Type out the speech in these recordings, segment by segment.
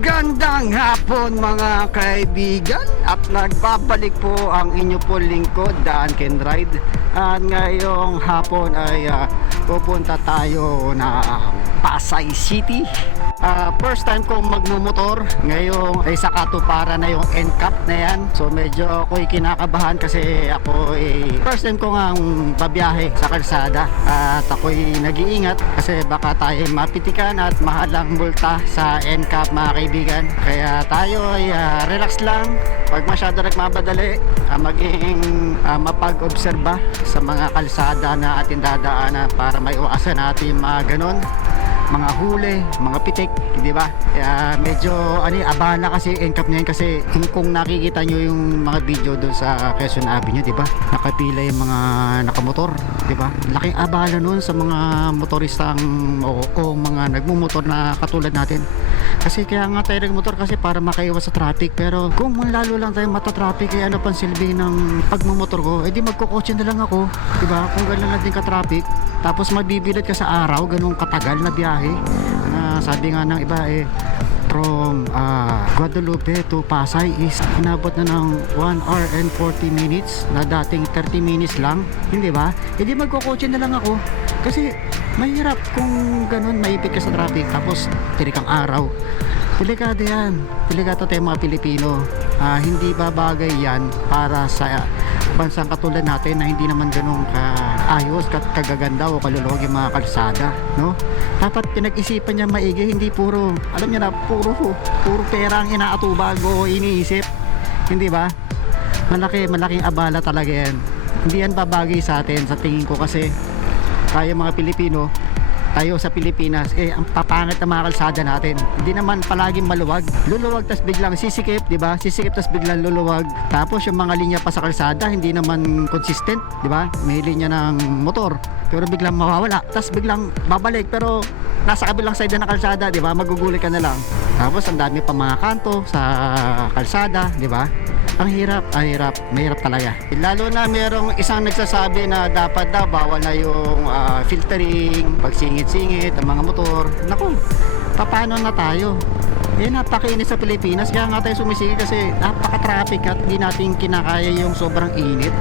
Magandang hapon mga kaibigan, at nagbabalik po ang inyo po lingkod, Daan Can Ride. At ngayong hapon ay pupunta tayo na Pasay City. First time kong magmumotor. Ngayong ay sa katuparan na yung NCAP na yan. So medyo ako'y kinakabahan kasi ako first time ko nga babiyahe sa kalsada. At ako'y nag-iingat kasi baka tayo mapitikan at mahalang multa sa NCAP mga kaibigan. Kaya tayo ay relax lang. Pag masyado nagmamadali, maging mapag-obserba sa mga kalsada na ating dadaanan para maiwasan natin mga ganon, mga huli, mga pitik, di ba? Kaya medyo abala kasi NCAP ngayon kasi kung nakikita nyo yung mga video doon sa Quezon Avenue, di ba? Nakapila yung mga nakamotor, di ba? Laking abala noon sa mga motoristang o mga nagmumotor na katulad natin. Kasi kaya nga tayo nagmotor kasi para makaiwas sa traffic. Pero kung lalo lang tayo mata-traffic, ano pang silbi ng pagmumotor ko? Di magkukotse na lang ako, di ba? Kung gano'n lang din ka-traffic, tapos mabibilad ka sa araw, ganung katagal na biyahe. Sabi nga ng iba from Guadalupe to Pasay is inabot na ng 1 hour and 40 minutes na dating 30 minutes lang, hindi ba? Hindi magkukotse na lang ako kasi mahirap kung ganun, maipit ka sa traffic tapos tirik ang araw. Delikado yan, delikado tayo mga Pilipino. Hindi ba bagay yan para sa bansang katulad natin na hindi naman ganun kaayos, kagaganda o kalulog yung mga kalsada, no? Dapat pinag-isipan niya maigi, hindi puro, alam niya na, puro pera ang inaatubag o iniisip, hindi ba? Malaking abala talaga yan. Hindi yan babagay sa atin, sa tingin ko, kasi tayo mga Pilipino, tayo sa Pilipinas, ang papangit na mga kalsada natin. Hindi naman palaging maluwag. Luluwag tas biglang sisikip, di ba? Sisikip tas biglang luluwag. Tapos yung mga linya pa sa kalsada, hindi naman consistent, di ba? May linya ng motor, pero biglang mawawala. Tas biglang babalik, pero nasa kabilang side na kalsada, di ba? Magugulit ka na lang. Tapos ang dami pa mga kanto sa kalsada, di ba? Ang hirap, mahirap talaga. Lalo na merong isang nagsasabi na dapat daw bawal na yung filtering, pagsingit-singit ang mga motor. Naku, paano na tayo? Napakainis sa Pilipinas, kaya nga tayo sumisingit kasi napaka-traffic at di natin kinakaya yung sobrang init.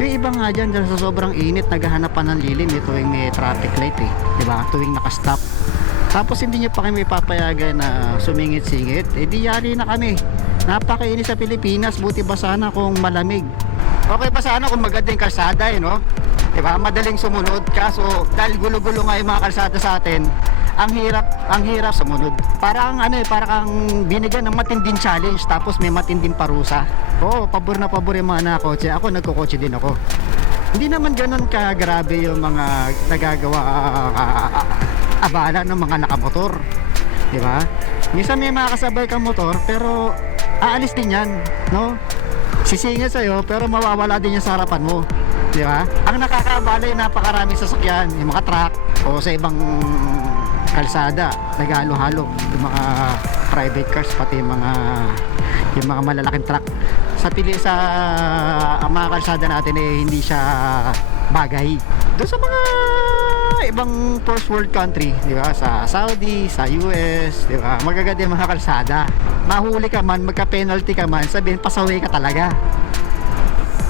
Yung iba nga dyan sa sobrang init, naghahanap pa ng lilim tuwing may traffic light, diba? Tuwing nakastop. Tapos hindi nyo pa kami papayagan na sumingit-singit, di yari na kami. Napakainis sa Pilipinas, buti ba sana kung malamig. Okay pa sana kung maganda yung kalsada, no? Diba? Madaling sumunod, kaso dahil gulo-gulo nga yung mga kalsada sa atin, ang hirap sumunod. Parang parang binigyan ng matinding challenge tapos may matinding parusa. Oo, pabor na pabor yung mga nakakotse. Ako, nagkukotse din ako. Hindi naman ganun kagrabe yung mga nagagawa abala ng mga nakamotor, diba? Minsan may mga kasabay kang motor pero aalis din yan, no? Sisingit sa'yo pero mawawala din yan sa harapan mo, diba? Ang nakakabala yung napakaraming sasakyan, yung mga truck o sa ibang kalsada, naghalo-halo yung mga private cars, pati yung mga malalaking truck. Sa mga kalsada natin hindi siya bagay. Doon sa mga ibang first world country, di ba? Sa Saudi, sa US, di ba? Magaganda yung mga kalsada. Mahuli ka man, magka-penalty ka man, sabihin pasaway ka talaga.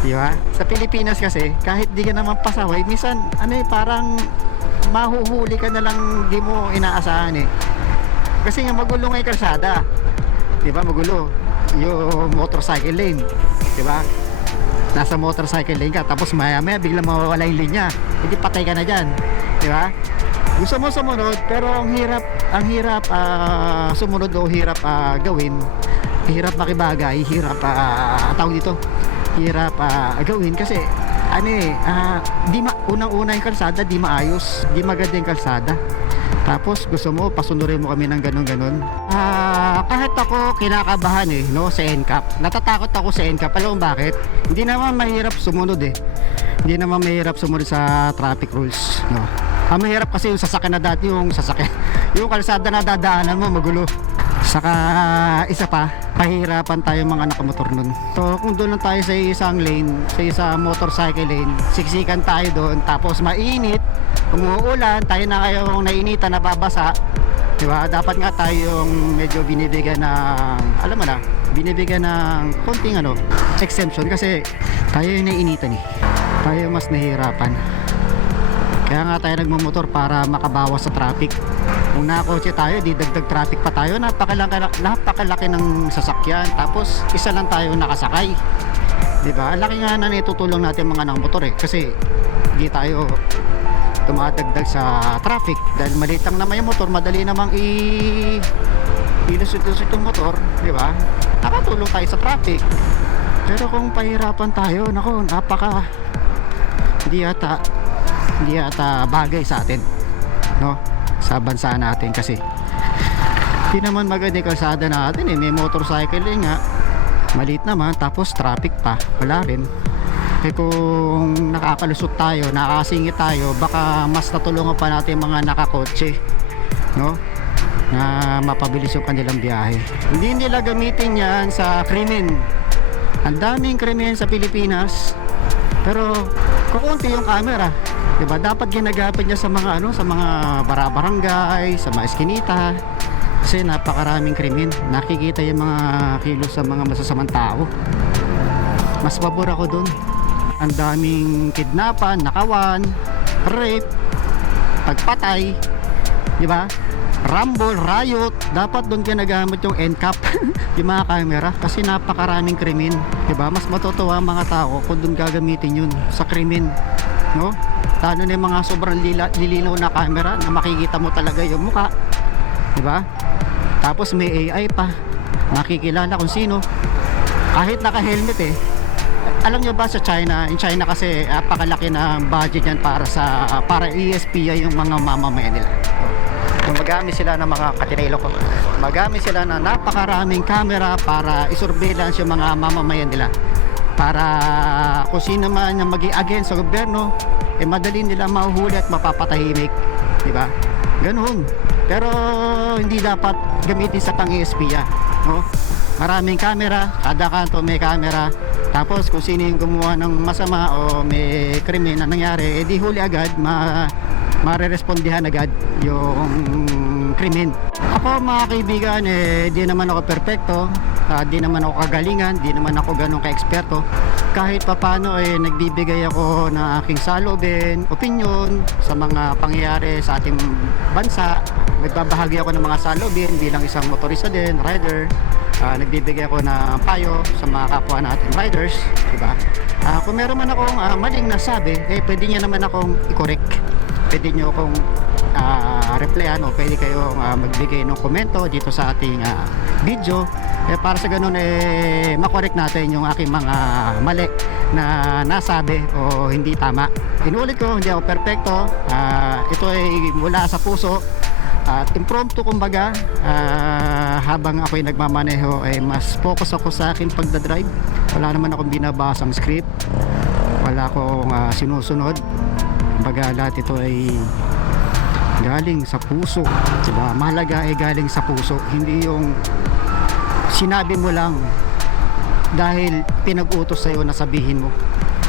Di ba? Sa Pilipinas kasi, kahit di ka naman pasaway, minsan parang mahuhuli ka na lang, di mo inaasahan Kasi nga magulo nga yung kalsada. Di ba? Magulo. Yung motorcycle lane, di ba? Nasa motorcycle lane ka, tapos maya-maya biglang mawawala yung linya. Hindi patay ka na dyan. Di ba? Gusto mo sumunod pero ang hirap sumunod o hirap gawin, hirap makibagay, hirap hirap gawin kasi unang-una yung kalsada di maayos, di maganda yung kalsada. Tapos gusto mo pasunurin mo kami ng ganun. Kahit ako kinakabahan no, sa NCAP. Natatakot ako sa NCAP. Alam mo bakit? Hindi naman mahirap sumunod Hindi naman mahirap sumunod sa traffic rules, no. Ang mahirap kasi yung sasakyan na dati, yung kalsada na dadaanan mo magulo. Saka isa pa, pahirapan tayo mga nakamotor nun. So kung doon lang tayo sa isang lane, sa isang motorcycle lane, siksikan tayo doon, tapos mainit, umuulan, tayo na kayong nainitan, nababasa, Diba? Dapat nga tayong medyo binibigyan ng, alam mo na, binibigyan ng konting exemption kasi tayo yung naiinitan tayo yung mas nahihirapan. Kaya nga tayo nagmumotor para makabawas sa traffic. Kung nakakotse tayo, di dagdag traffic pa tayo, napakalaki ng sasakyan, tapos isa lang tayo nakasakay. Diba? Laki nga na naitutulong natin mga nakamotor kasi di tayo tumatagdag sa traffic dahil maliit lang naman yung motor, madali namang ilusot-lusot yung motor, di ba? Nakatulong tayo sa traffic. Pero kung pahirapan tayo, nako, hindi yata bagay sa atin, no? Sa bansa natin kasi hindi naman maganda yung kalsada natin may motorcycle nga, maliit naman, tapos traffic pa, wala rin. Kung nakakalusot tayo, nakakasingit tayo, baka mas natulungan pa natin mga nakakotse, no? Na mapabilis yung kanilang biyahe. Hindi nila gamitin yan sa krimen. Ang daming krimen sa Pilipinas, pero kukunti yung camera, diba? Dapat ginagamit niya sa mga sa mga barangay, sa mga eskinita, kasi napakaraming krimen. Nakikita yung mga kilos sa mga masasamang tao. Mas pabor ako dun. Ang daming kidnapan, nakawan, rape, pagpatay, di ba? Rumble, riot. Dapat doon ginagamit yung NCAP yung mga camera kasi napakaraming krimen, di ba? Mas matutuwa ang mga tao kung doon gagamitin yun sa krimen, no? Lalo na yung mga sobrang lilinaw na camera na makikita mo talaga yung mukha, di ba? Tapos may AI pa, nakikilala kung sino kahit naka-helmet Alam nyo ba sa China, in China kasi napakalaki na budget yan para ESPI yung mga mamamayan nila. Magamit sila ng mga katinelo ko. Magamit sila ng napakaraming camera para isurveillance yung mga mamamayan nila. Para kung sino man yung maging against sa gobyerno, madali nila mahuhuli at mapapatahimik. Diba? Ganun. Pero hindi dapat gamitin sa pang-ESPI, no? Maraming camera, kada kanto may camera. Tapos kung sino yung gumawa ng masama o may krimen na nangyari, di huli agad, marerespondihan agad yung krimen. Ako mga kaibigan, di naman ako perpekto, di naman ako kagalingan, di naman ako ganun ka-eksperto. Kahit papano nagbibigay ako ng aking salobin, opinion sa mga pangyayari sa ating bansa. Nagbabahagi ako ng mga salobin bilang isang motorista din, rider. Nagbibigay ako ng payo sa mga kapwa natin riders, diba? Kung meron man akong maling nasabi, pwede niya naman akong i-correct. Pwede niyo akong replyan o pwede kayong magbigay ng komento dito sa ating video para sa ganun makorek natin yung aking mga mali na nasabi o hindi tama. Inulit ko, hindi ako perfecto. Ito ay mula sa puso at impromptu, kumbaga. Habang ako'y nagmamaneho mas focus ako sa aking pagdadrive. Wala naman akong binabasang script, wala akong sinusunod. Kumbaga lahat ito ay galing sa puso, diba? Mahalaga ay galing sa puso, hindi yung sinabi mo lang dahil pinag-utos sa'yo na sabihin mo.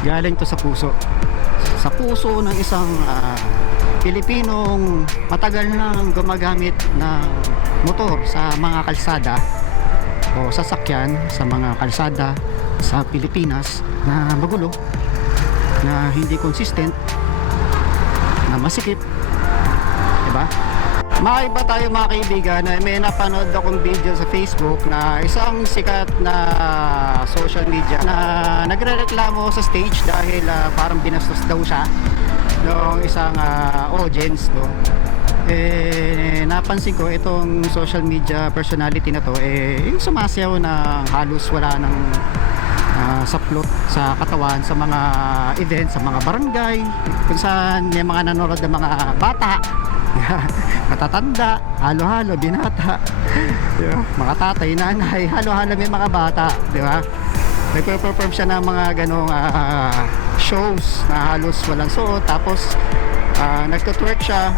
Galing to sa puso, sa puso ng isang Pilipinong matagal nang gumagamit ng motor sa mga kalsada o sasakyan sa mga kalsada sa Pilipinas na magulo, na hindi consistent, na masikip, diba? Makaiba tayo mga kaibigan, may napanood akong video sa Facebook na isang sikat na social media na nagrereklamo sa stage dahil parang binastos daw siya ng isang audience, no? Napansin ko itong social media personality na to yung sumasayaw na halos wala ng saplot sa katawan sa mga event, sa mga barangay kung saan may mga nanonood ng mga bata, matatanda, halo-halo, binata, diba? Mga tatay, nanay, halo-halo may mga bata, diba? Nagpe-perform siya ng mga ganong shows na halos walang suot, tapos nagtutwerk siya,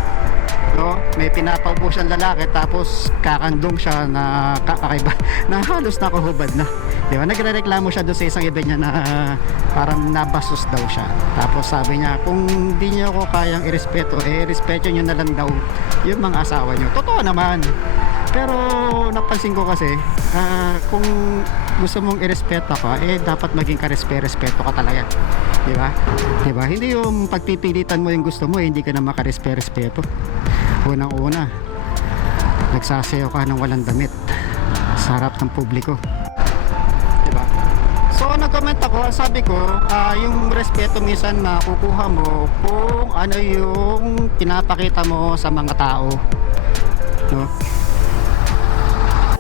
no? May pinapaupo siyang lalaki, tapos kakandong siya na kakaiba na halos nakahubad na. Di ba? Nagrereklamo siya doon sa isang event niya na parang nabastos daw siya. Tapos sabi niya, kung di niyo ako kayang irespeto, respeto niyo na lang daw yung mga asawa niyo. Totoo naman. Pero napansin ko kasi, kung gusto mong irespeto ka, dapat maging karespeto ka talaga. Di ba? Di ba? Hindi yung pagpipilitan mo yung gusto mo, hindi ka na makarespeto. Unang-una, nagsasayaw ka ng walang damit sa harap ng publiko. Diba? So nag-comment ako, sabi ko, yung respeto minsan makukuha mo kung ano yung pinapakita mo sa mga tao, no?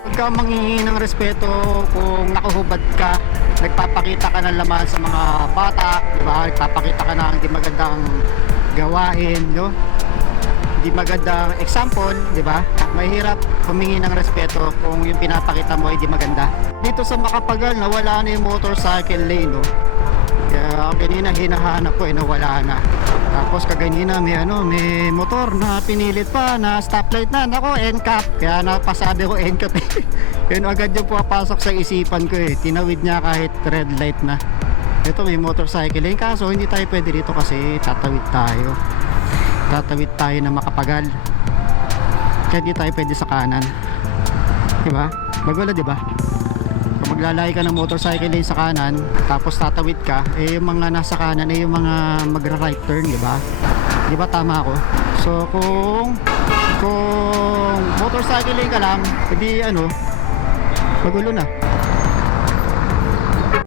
Huwag ka manghihingi ng respeto kung nakahubad ka, nagpapakita ka ng laman sa mga bata, diba? Nagpapakita ka ng hindi magandang gawain, no? Hindi magandang example, di ba? Mahirap humingi ng respeto kung yung pinapakita mo ay di maganda. Dito sa Macapagal, nawala na yung motorcycle lane, no? Kaya kanina hinahanap ko, nawala na. Tapos kaganina may motor na pinilit pa na stoplight na. Nako, NCAP. Kaya napasabi ko NCAP. Yun agad yung pumapasok sa isipan ko, tinawid niya kahit red light na. Ito may motorcycle lane, kaso hindi tayo pwede dito kasi tatawid tayo na Macapagal, kaya di tayo pwede sa kanan, diba? Magulo, diba? Kung maglalay ka ng motorcycle lane sa kanan tapos tatawid ka, yung mga nasa kanan yung mga magra-right turn, diba? Diba tama ako? So kung motorcycle lane ka lang, edi magulo na.